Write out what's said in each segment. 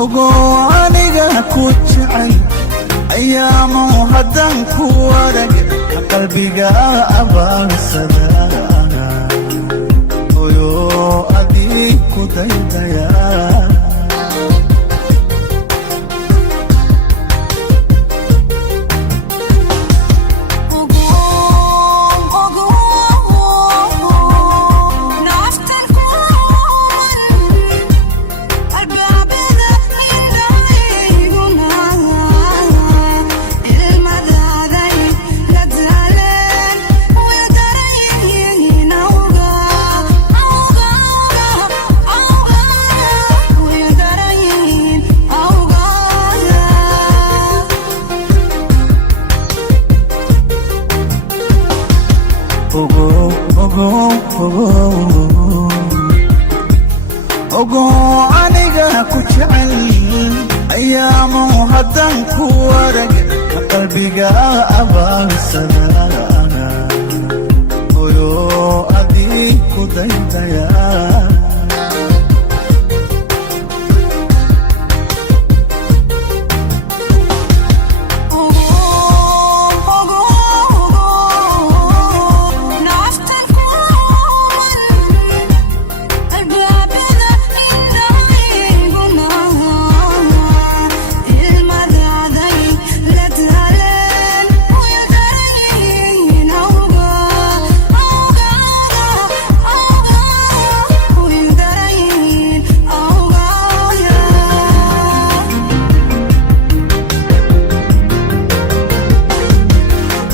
ogo aniga ku jecel ayaamo haddaan ku warag qalbiga abaalsada oyo adii ku daydaya ogo aniga ku jecel ayaamo haddaan ku warag qalbiga abaalsada oyo adii ku daydaya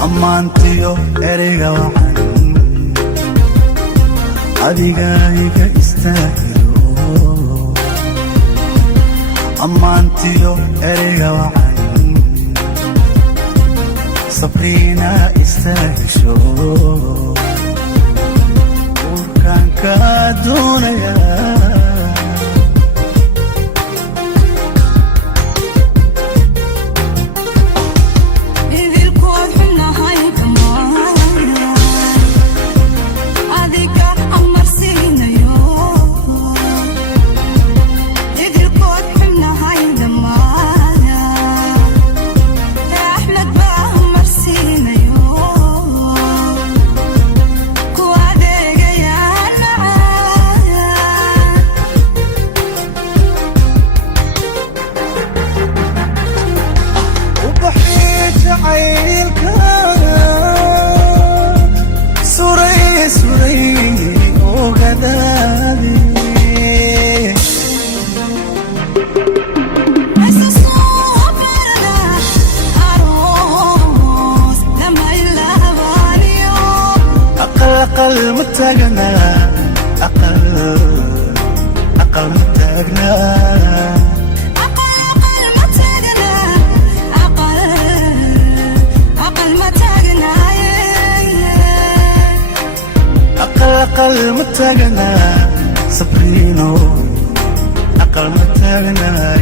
ammaantiyo ereyga waxaan adiga iga istaagiro ammaantiyo ereyga waxaan sabriina istaagisho urkaan ka doonaya أقل متاجنا أقل متاجنا أقل متاجنا صبرينو أقل متاجنا